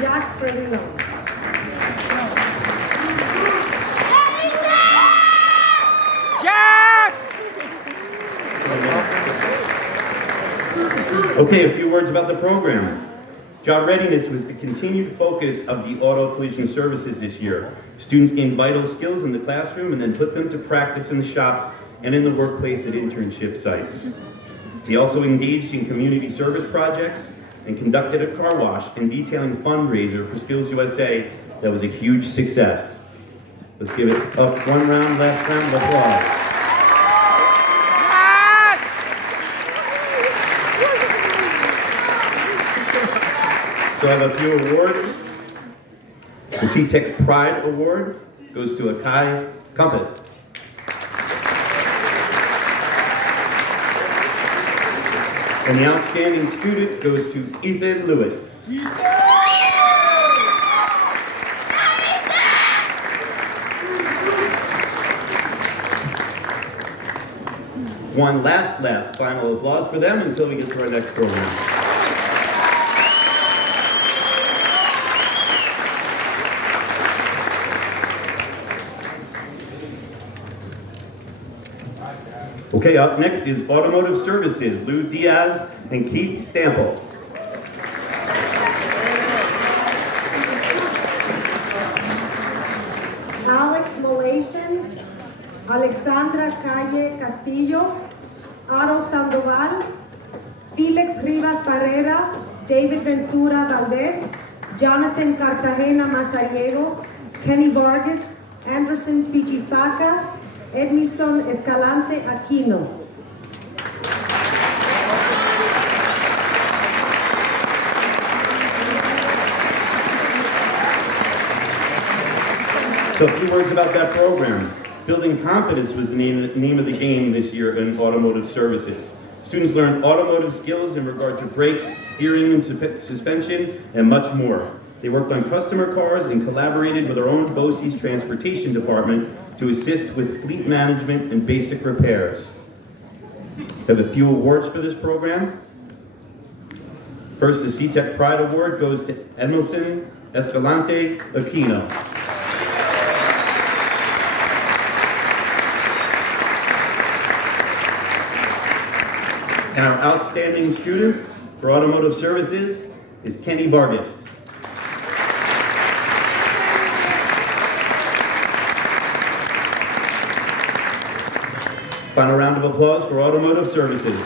Jack Predino. Jack! Okay, a few words about the program. Job readiness was the continued focus of the auto collision services this year. Students gained vital skills in the classroom and then put them to practice in the shop and in the workplace at internship sites. They also engaged in community service projects and conducted a car wash and detailing fundraiser for Skills USA that was a huge success. Let's give it up one round, last round of applause. So I have a few awards. The C-Tech Pride Award goes to Akai Compass. And the outstanding student goes to Ethan Lewis. One last final applause for them until we get to our next program. Okay, up next is Automotive Services, Lou Diaz and Keith Stample. Alex Molation, Alexandra Calle Castillo, Aro Sandoval, Felix Rivas Barrera, David Ventura Valdez, Jonathan Cartagena Mazariego, Kenny Vargas, Anderson Pichisaka, Edmilson Escalante Aquino. So a few words about that program. Building confidence was the name of the game this year in automotive services. Students learned automotive skills in regard to brakes, steering and suspension, and much more. They worked on customer cars and collaborated with our own BOCES transportation department to assist with fleet management and basic repairs. We have a few awards for this program. First, the C-Tech Pride Award goes to Edmilson Escalante Aquino. And our outstanding student for automotive services is Kenny Vargas. Final round of applause for automotive services.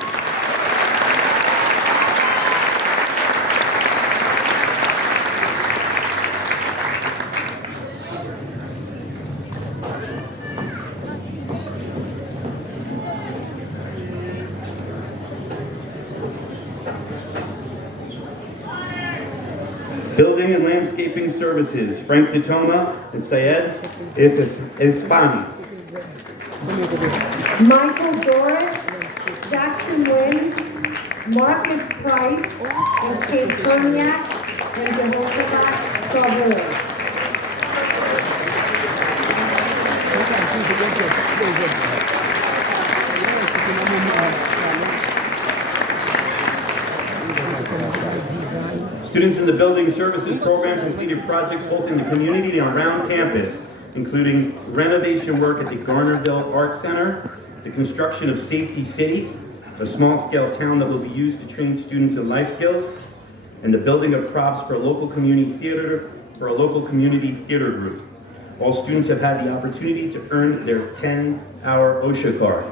Building and landscaping services, Frank DeToma and Syed Isfani. Michael Dorrit, Jackson Wynn, Marcus Price, and Kate Cherniak, and Jehoshaphat Sauveur. Students in the Building Services Program completed projects both in the community and around campus, including renovation work at the Garnerville Arts Center, the construction of Safety City, a small-scale town that will be used to train students in life skills, and the building of props for a local community theater group. All students have had the opportunity to earn their 10-hour OSHA card.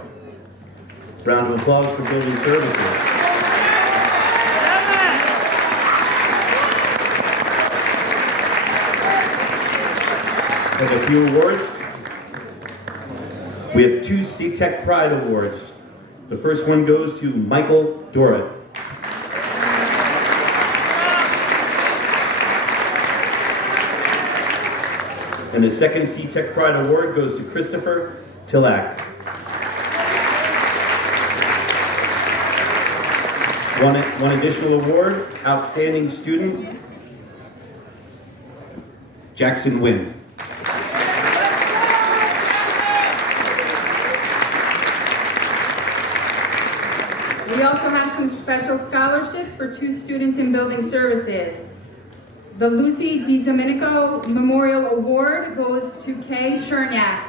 Round of applause for Building Services. A few awards. We have 2 C-Tech Pride Awards. The first one goes to Michael Dorrit. And the second C-Tech Pride Award goes to Christopher Tillak. One additional award, Outstanding Student, Jackson Wynn. We also have some special scholarships for 2 students in building services. The Lucy D. Domenico Memorial Award goes to Kay Cherniak.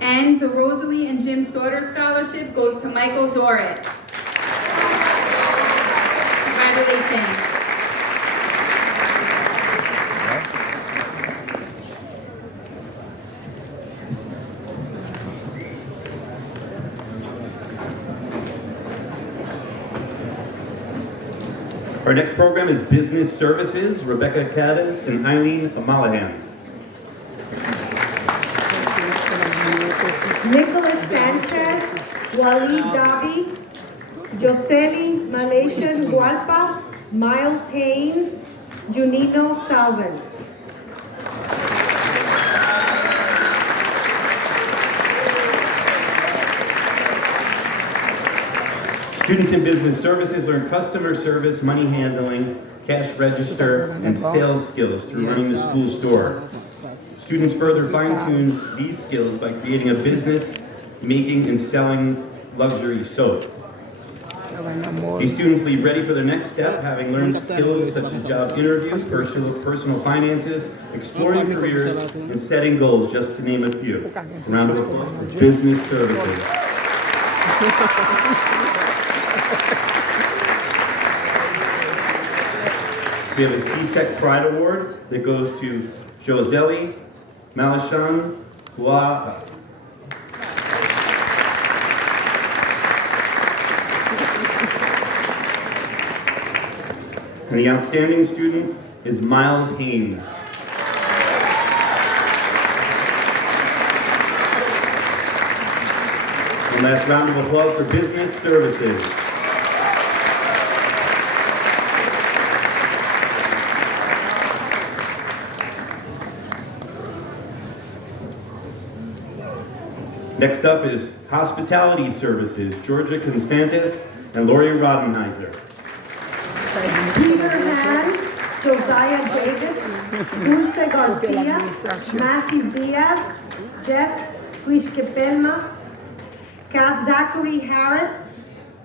And the Rosalie and Jim Sauter Scholarship goes to Michael Dorrit. Congratulations. Our next program is Business Services, Rebecca Cadiz and Eileen Malahan. Nicholas Sanchez, Walid Dabi, Joseli Malaysian Gualpa, Miles Haynes, Junino Salvin. Students in Business Services learn customer service, money handling, cash register, and sales skills through running the school store. Students further fine-tune these skills by creating a business, making and selling luxury soap. These students leave ready for their next step, having learned skills such as job interviews, personal finances, exploring careers, and setting goals, just to name a few. A round of applause for Business Services. We have a C-Tech Pride Award that goes to Joseli Malashan Guapa. And the outstanding student is Miles Haynes. One last round of applause for Business Services. Next up is Hospitality Services, Georgia Constantis and Lori Rodenheiser. Peter Han, Josiah Davis, Dulce Garcia, Matthew Diaz, Jeff Huishkepelma, Cass Zachary Harris,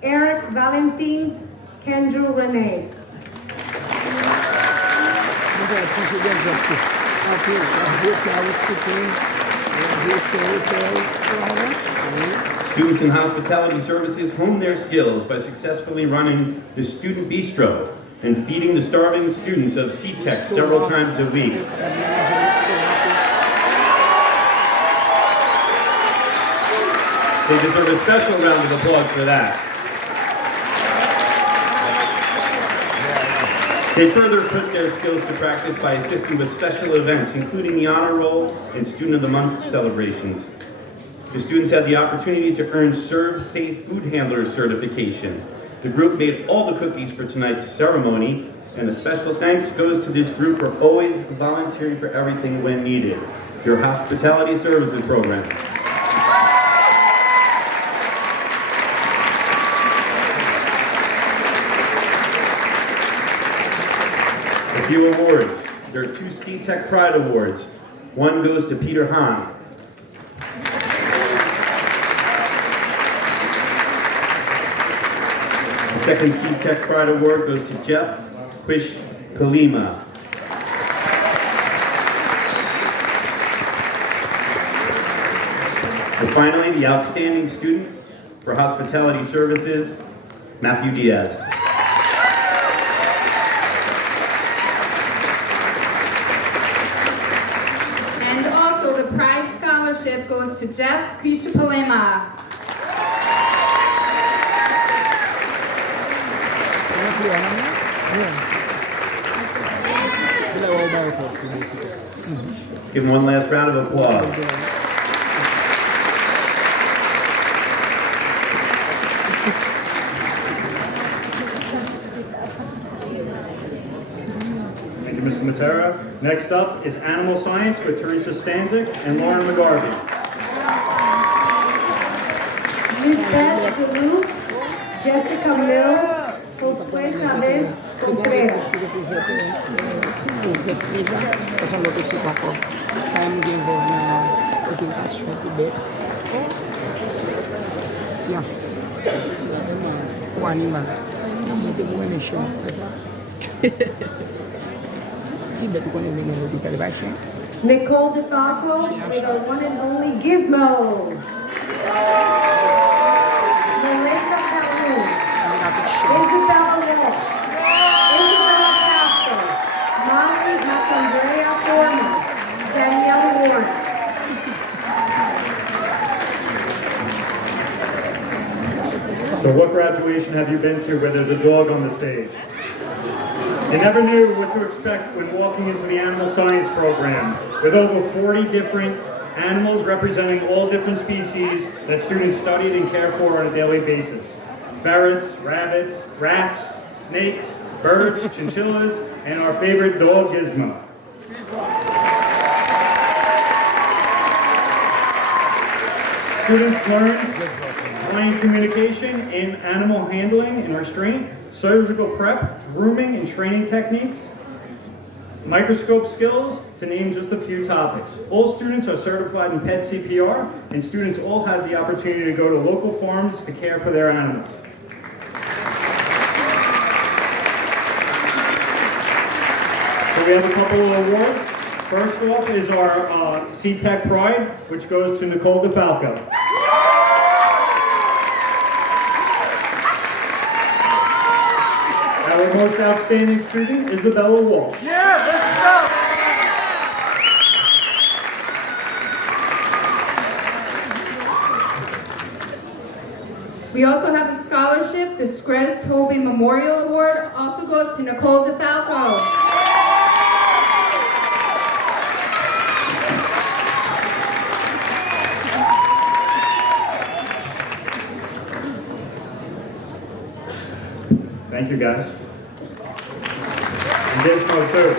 Eric Valentin, Kendra Renee. Students in Hospitality Services hone their skills by successfully running the Student Bistro and feeding the starving students of C-Tech several times a week. They deserve a special round of applause for that. They further put their skills to practice by assisting with special events, including the Honor Roll and Student of the Month celebrations. The students had the opportunity to earn Serve Safe Food Handler certification. The group made all the cookies for tonight's ceremony, and a special thanks goes to this group for always volunteering for everything when needed. Your Hospitality Services program. A few awards. There are two C-Tech Pride Awards. One goes to Peter Hahn. The second C-Tech Pride Award goes to Jeff Quish Kalima. And finally, the outstanding student for Hospitality Services, Matthew Diaz. And also the Pride Scholarship goes to Jeff Krishapalema. Let's give him one last round of applause. Thank you, Mr. Matera. Next up is Animal Science with Teresa Stanzik and Lauren McGarvey. Lisbeth DeLuke, Jessica Mills, Josue Chavez Contreras. Façon l'autre équipe encore. Ça nous involve dans l'équipe de science. Ou animal. Monter pour un chien, c'est ça. Qui bête qu'on est venu à l'hôpital, va chien. Nicole DeFalco with the one and only Gizmo. Malika Calhoun. Isabella Walsh. Isabella Castro. Molly Macandrea Foreman. Danielle Warren. So what graduation have you been to where there's a dog on the stage? You never knew what to expect when walking into the animal science program, with over 40 different animals representing all different species that students studied and care for on a daily basis. Ferrets, rabbits, rats, snakes, birds, chinchillas, and our favorite dog, Gizmo. Students learned flying communication and animal handling and restraint, surgical prep, grooming and training techniques, microscope skills, to name just a few topics. All students are certified in pet CPR, and students all had the opportunity to go to local farms to care for their animals. So we have a couple of awards. First off is our C-Tech Pride, which goes to Nicole DeFalco. Our most outstanding student, Isabella Walsh. We also have a scholarship, the Screz Tobey Memorial Award, also goes to Nicole DeFalco. Thank you, guys. And Gizmo, too.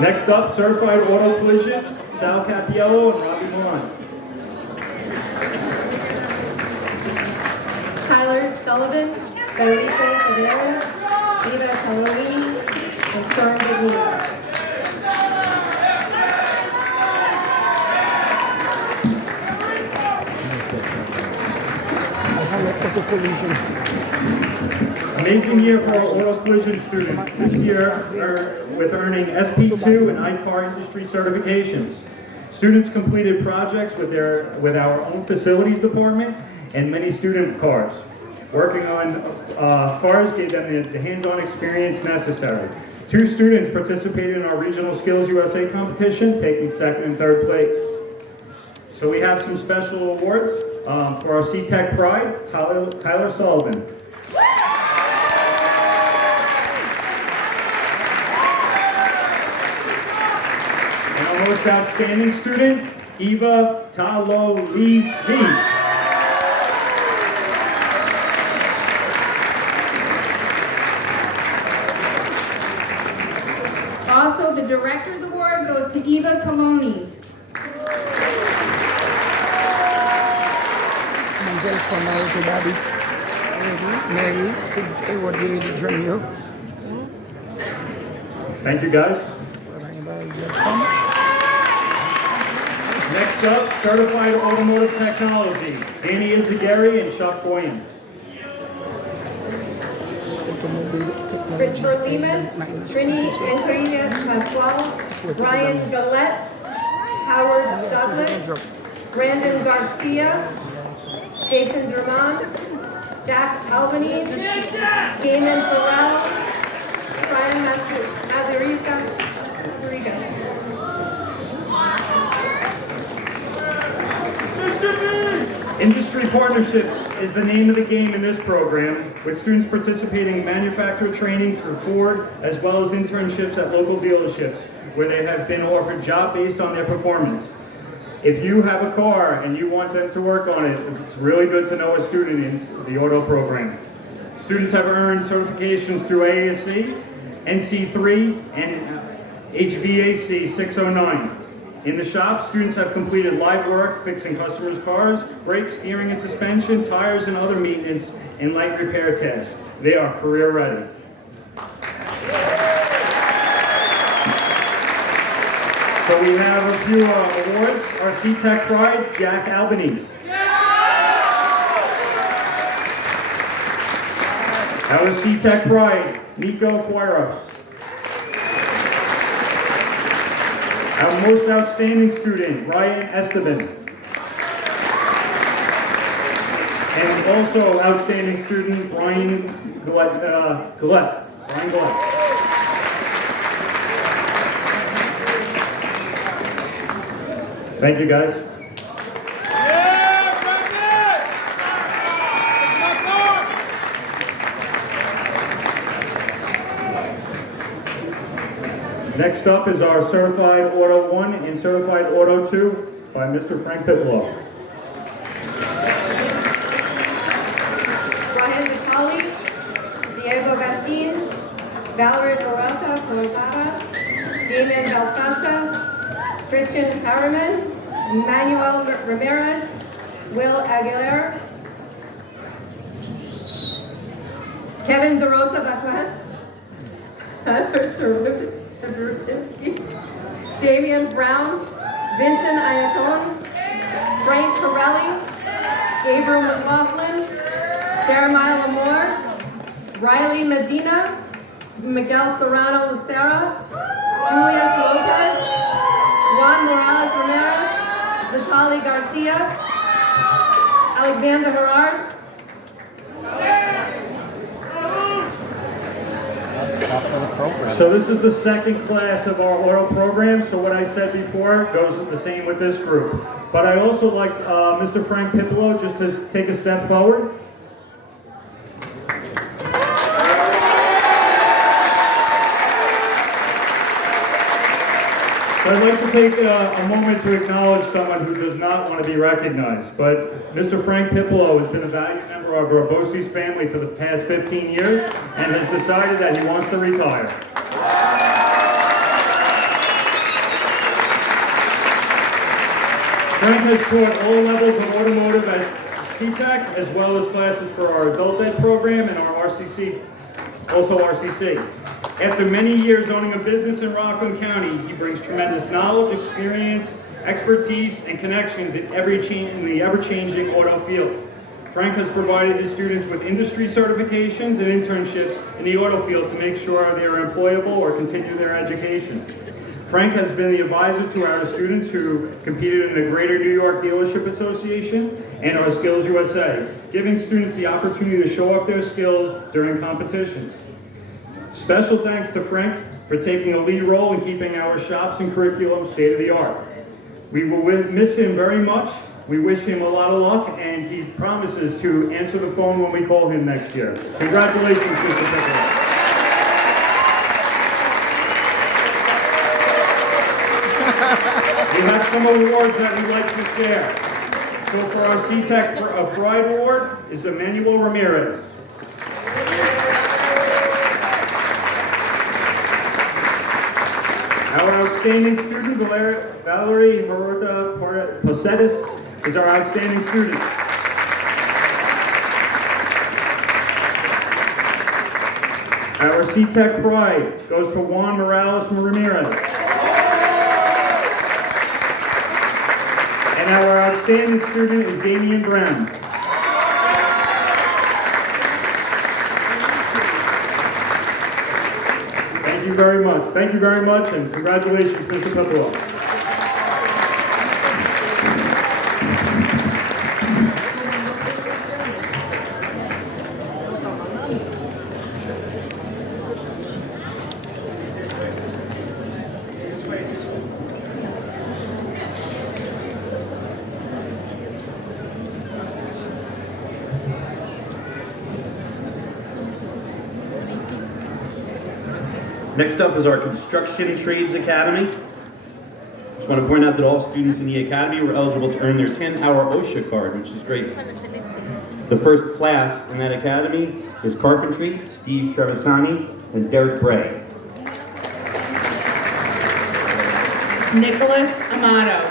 Next up, Certified Auto Collision, Sal Capiello and Robbie Milan. Tyler Sullivan, Enrique Rivera, Eva Talolini, and Soren Vignetti. Amazing year for our auto collision students. This year, with earning SP2 and ICAR industry certifications. Students completed projects with our own facilities department and many student cars. Working on cars gave them the hands-on experience necessary. 2 students participated in our Regional Skills USA competition, taking 2nd and 3rd place. So we have some special awards for our C-Tech Pride, Tyler Sullivan. And our most outstanding student, Eva Talolini. Also, the Director's Award goes to Eva Taloni. Thank you, guys. Next up, Certified Automotive Technology, Danny Izagari and Chuck Boyan. Christopher Lemus, Trini Encarina Pascual, Ryan Gillette, Howard Douglas, Brandon Garcia, Jason Drummond, Jack Albanese, Gaiman Farrell, Brian Mazariga. Industry Partnerships is the name of the game in this program, with students participating in manufacturer training through Ford, as well as internships at local dealerships, where they have been offered job based on their performance. If you have a car and you want them to work on it, it's really good to know a student in the auto program. Students have earned certifications through AASC, NC3, and HVAC 609. In the shop, students have completed live work fixing customers' cars, brakes, steering and suspension, tires, and other maintenance and light repair tasks. They are career ready. We have a few awards. Our C-Tech Pride, Jack Albanese. Our C-Tech Pride, Nico Quiros. Our most outstanding student, Ryan Esteban. And also outstanding student, Brian Gillette. Brian Gillette. Thank you, guys. Next up is our Certified Auto 1 and Certified Auto 2 by Mr. Frank Pitlow. Brian Vitale, Diego Bastin, Valerie Peralta Corzada, Damon Belfasa, Christian Harriman, Manuel Ramirez, Will Aguilar, Kevin DeRosa Baquez, Heather Sabrubinski, Damian Brown, Vincent Ayacon, Frank Corelli, Gabriel McLaughlin, Jeremiah Lamore, Riley Medina, Miguel Serrano Lucera, Julius Lopez, Juan Morales Ramirez, Zatali Garcia, Alexander Herrard, So this is the second class of our auto program, so what I said before goes the same with this group. But I'd also like Mr. Frank Pitlow just to take a step forward. So I'd like to take a moment to acknowledge someone who does not want to be recognized, but Mr. Frank Pitlow has been a valued member of our Bosse's family for the past 15 years and has decided that he wants to retire. Frank has taught all levels of automotive at C-Tech, as well as classes for our adult ed program and our RCC, also RCC. After many years owning a business in Rockland County, he brings tremendous knowledge, experience, expertise, and connections in the ever-changing auto field. Frank has provided his students with industry certifications and internships in the auto field to make sure they are employable or continue their education. Frank has been the advisor to our students who competed in the Greater New York Dealership Association and our Skills USA, giving students the opportunity to show off their skills during competitions. Special thanks to Frank for taking a lead role in keeping our shops and curriculum state-of-the-art. We will miss him very much. We wish him a lot of luck, and he promises to answer the phone when we call him next year. Congratulations, Mr. Pickle. We have some awards that we'd like to share. So for our C-Tech Pride Award is Emmanuel Ramirez. Our outstanding student, Valerie Horota Posetis, is our outstanding student. Our C-Tech Pride goes to Juan Morales Ramirez. And our outstanding student is Damian Brown. Thank you very much. Thank you very much, and congratulations, Mr. Pepperell. Next up is our Construction Trades Academy. Just want to point out that all students in the academy were eligible to earn their 10-hour OSHA card, which is great. The first class in that academy is Carpentry, Steve Trevisani, and Derek Bray. Nicholas Amato,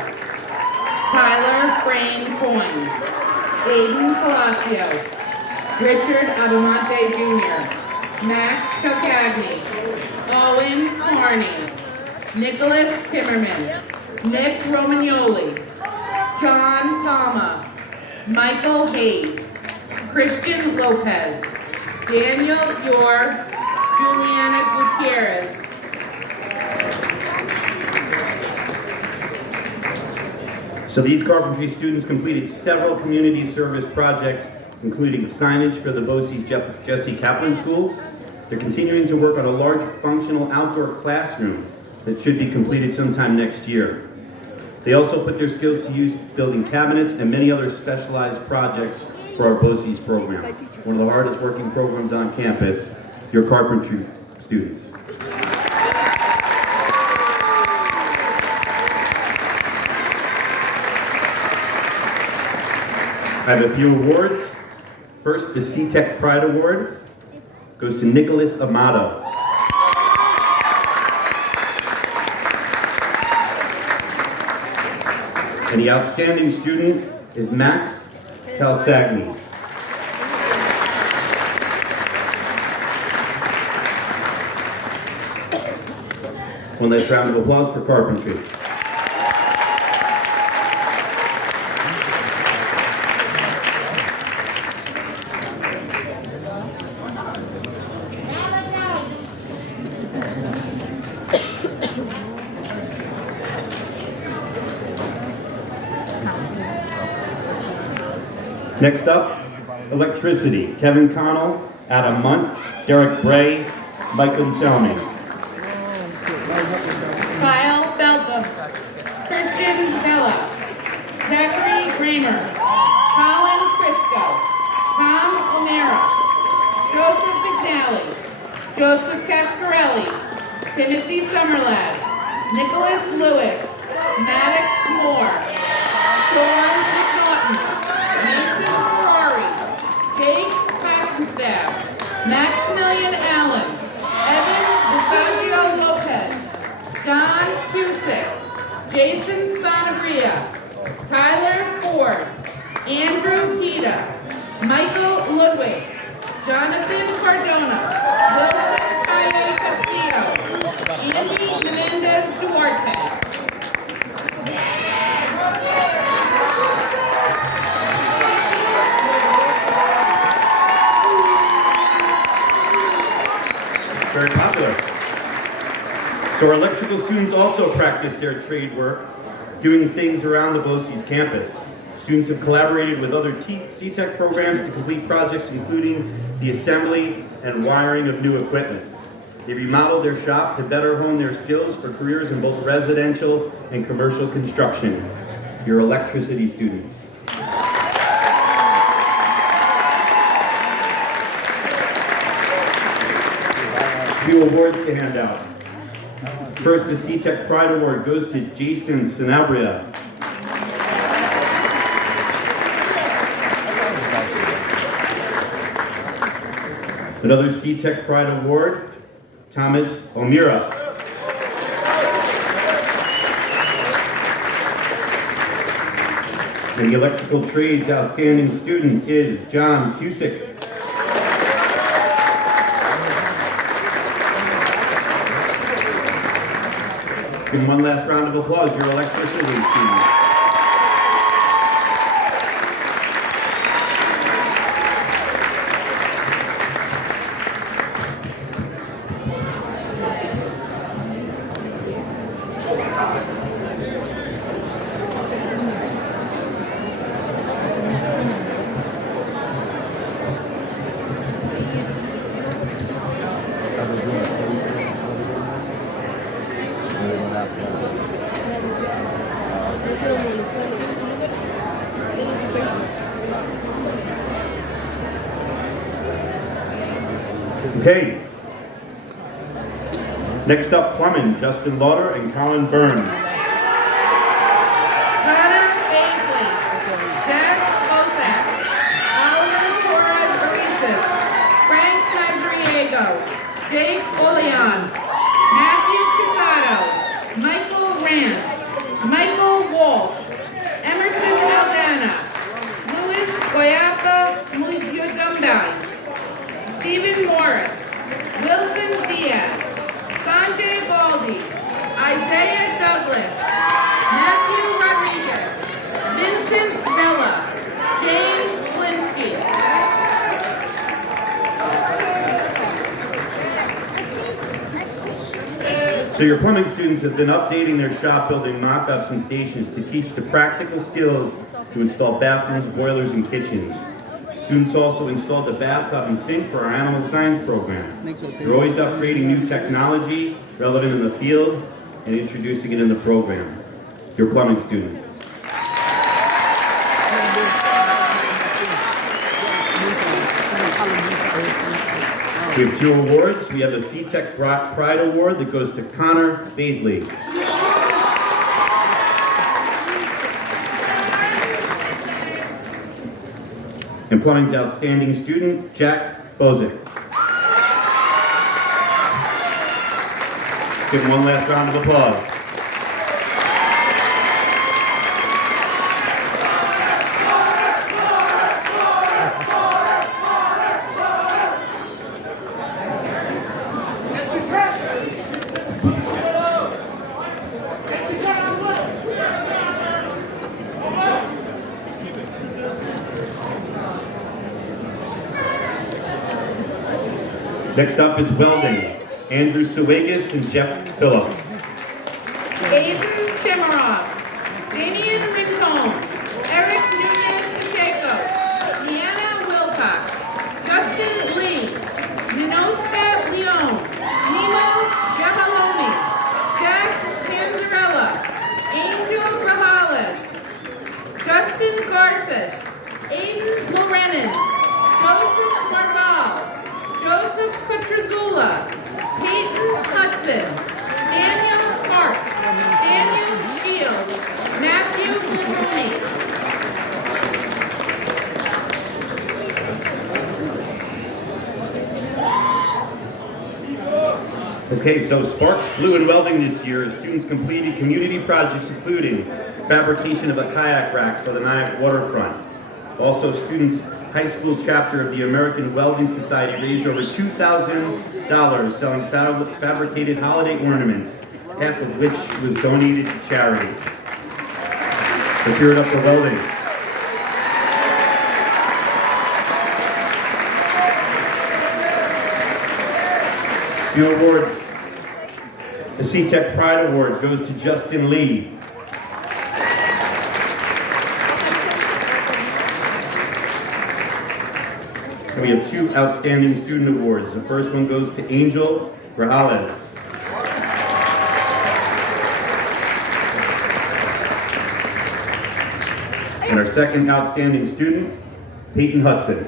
Tyler Frame Coyne, Aiden Palacio, Richard Adomante Jr., Max Calcagni, Owen Carney, Nicholas Timmerman, Nick Romagnoli, John Palma, Michael Hayes, Christian Lopez, Daniel Yor, Juliana Gutierrez. So these carpentry students completed several community service projects, including signage for the BOCES Jesse Kaplan School. They're continuing to work on a large functional outdoor classroom that should be completed sometime next year. They also put their skills to use building cabinets and many other specialized projects for our BOCES program, one of the hardest working programs on campus, your carpentry students. I have a few awards. First, the C-Tech Pride Award goes to Nicholas Amato. And the outstanding student is Max Calsagni. One last round of applause for carpentry. Next up, electricity. Kevin Connell, Adam Munt, Derek Bray, Michael Selmy. Kyle Feltham, Christian Villa, Zachary Kramer, Colin Crisco, Tom O'Mara, Joseph McNally, Joseph Cascarelli, Timothy Summerlad, Nicholas Lewis, Maddox Moore, Sean McNaughton, Mason Ferrari, Jake Pastenstaff, Maximilian Allen, Evan Versaggio Lopez, John Cusick, Jason Sanabria, Tyler Ford, Andrew Kita, Michael Ludwig, Jonathan Cardona, Wilson Calle Castillo, Andy Menendez Duarte. Very popular. So our electrical students also practice their trade work, doing things around the BOCES campus. Students have collaborated with other C-Tech programs to complete projects including the assembly and wiring of new equipment. They remodeled their shop to better hone their skills for careers in both residential and commercial construction. Your electricity students. Few awards to hand out. First, the C-Tech Pride Award goes to Jason Sanabria. Another C-Tech Pride Award, Thomas O'Meara. And the electrical trades outstanding student is John Cusick. Let's give him one last round of applause, your electricity student. Okay. Next up, plumbing, Justin Lauder and Colin Burns. Connor Paisley, Zach Bosak, Oliver Torres Arisis, Frank Mazariego, Jake Olean, Matthew Casado, Michael Rand, Michael Walsh, Emerson Aldana, Louis Guayapa Muyudumbai, Stephen Morris, Wilson Diaz, Sanjay Baldi, Isaiah Douglas, So your plumbing students have been updating their shop, building mock-ups and stations to teach the practical skills to install bathrooms, boilers, and kitchens. Students also installed a bathtub and sink for our animal science program. They're always upgrading new technology relevant in the field and introducing it in the program. Your plumbing students. We have 2 awards. We have the C-Tech Pride Award that goes to Connor Baisley. And plumbing's outstanding student, Jack Bozick. Give him one last round of applause. Next up is welding. Andrew Suwakis and Jeff Phillips. Aiden Chimarov, Damian Rincon, Eric Nunez-Pacheco, Deanna Wilcox, Justin Lee, Ninoska Leon, Nemo Jamalomi, Jack Panzarella, Angel Grajales, Justin Garces, Aiden Lorenin, Joseph Marval, Joseph Petruzula, Peyton Hudson, Daniel Hart, Daniel Shields, Matthew Mulroney. Okay, so Sparks flew in welding this year as students completed community projects including fabrication of a kayak rack for the Nyack waterfront. Also, students' high school chapter of the American Welding Society raised over $2,000 selling fabricated holiday ornaments, half of which was donated to charity. Let's hear it up for welding. Few awards. The C-Tech Pride Award goes to Justin Lee. And we have 2 outstanding student awards. The first one goes to Angel Grajales. And our second outstanding student, Peyton Hudson.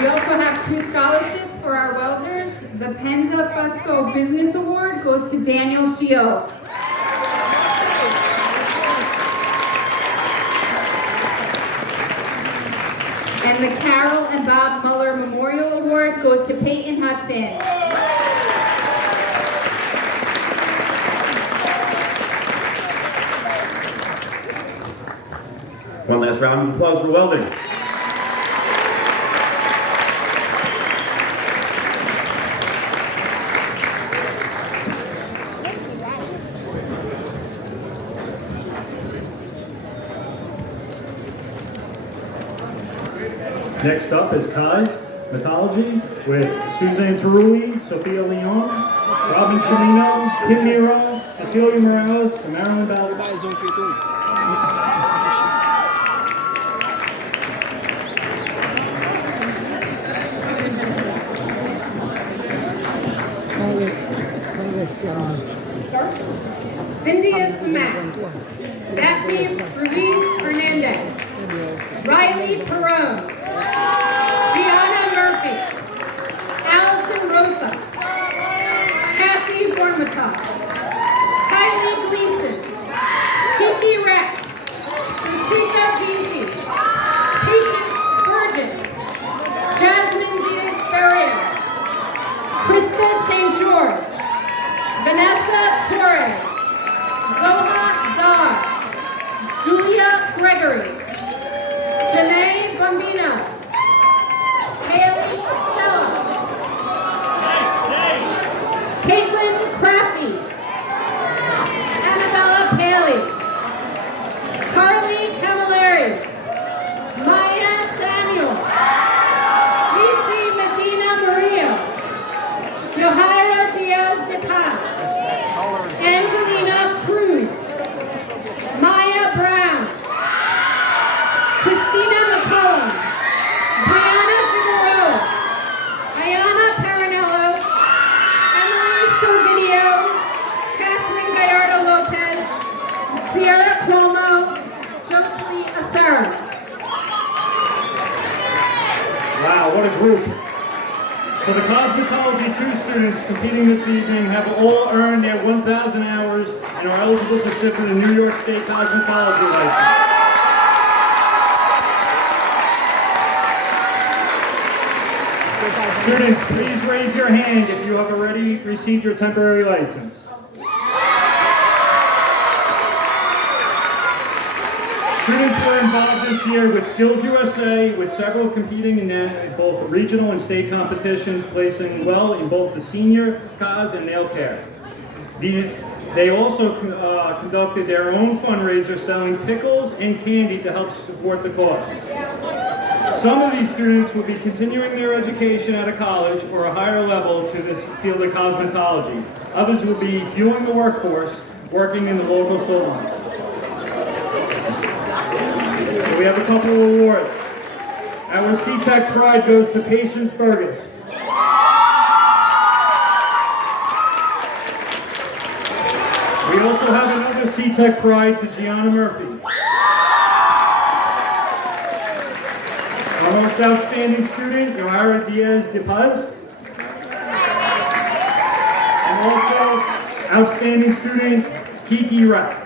We also have 2 scholarships for our welders. The Penza Fusco Business Award goes to Daniel Shields. And the Carol and Bob Muller Memorial Award goes to Peyton Hudson. One last round of applause for welding. Next up is Kai's Metallurgy with Suzanne Taruli, Sophia Leon, Robin Chimino, Kim Miro, Cecilia Morales, and Marilyn Ballard. Cindy Matz, Daphne Ruiz Hernandez, Riley Perone, Gianna Murphy, Allison Rosas, Cassie Gormatov, Kylie Gleason, Kiki Reck, Jessica Jeanty, Patience Burgess, Jasmine Venus Barrios, Krista St. George, Vanessa Torres, Zoha Dar, Julia Gregory, Janae Bambino, Haley Stella, Caitlin Craffey, Annabella Paley, Carly Camilleri, Maya Samuel, Lisi Matisse, Wow, what a group. So the Cosmetology 2 students competing this evening have all earned their 1,000 hours and are eligible to sit for the New York State Cosmetology license. Students, please raise your hand if you have already received your temporary license. Students were involved this year with Skills USA, with several competing in both regional and state competitions, placing well in both the senior cos and nail care. They also conducted their own fundraiser selling pickles and candy to help support the cost. Some of these students will be continuing their education at a college or a higher level to this field of cosmetology. Others will be fueling the workforce, working in the local salons. We have a couple of awards. Our C-Tech Pride goes to Patience Burgess. We also have another C-Tech Pride to Gianna Murphy. Our most outstanding student, Yohara Diaz de Paz. And also, outstanding student, Kiki Rapp.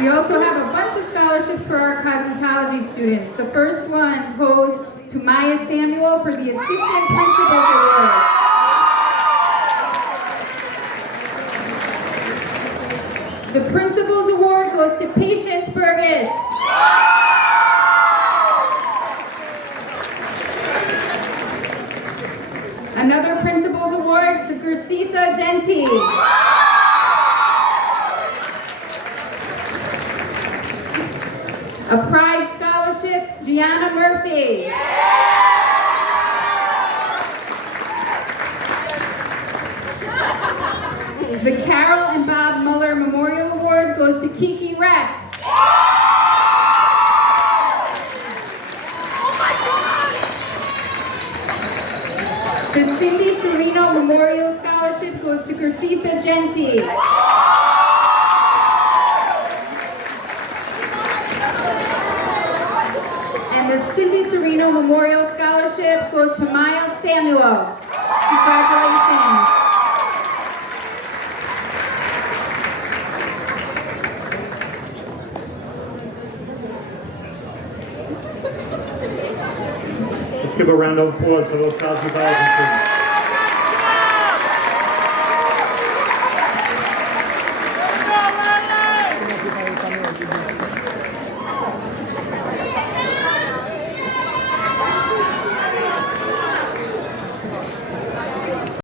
We also have a bunch of scholarships for our cosmetology students. The first one goes to Maya Samuel for the Assistant Principal's Award. The Principal's Award goes to Patience Burgess. Another Principal's Award to Gersitha Genti. A Pride Scholarship, Gianna Murphy. The Carol and Bob Muller Memorial Award goes to Kiki Rep. The Cindy Serino Memorial Scholarship goes to Gersitha Genti. And the Cindy Serino Memorial Scholarship goes to Miles Samuel. Congratulations. Let's give a round of applause for those cosmetology students.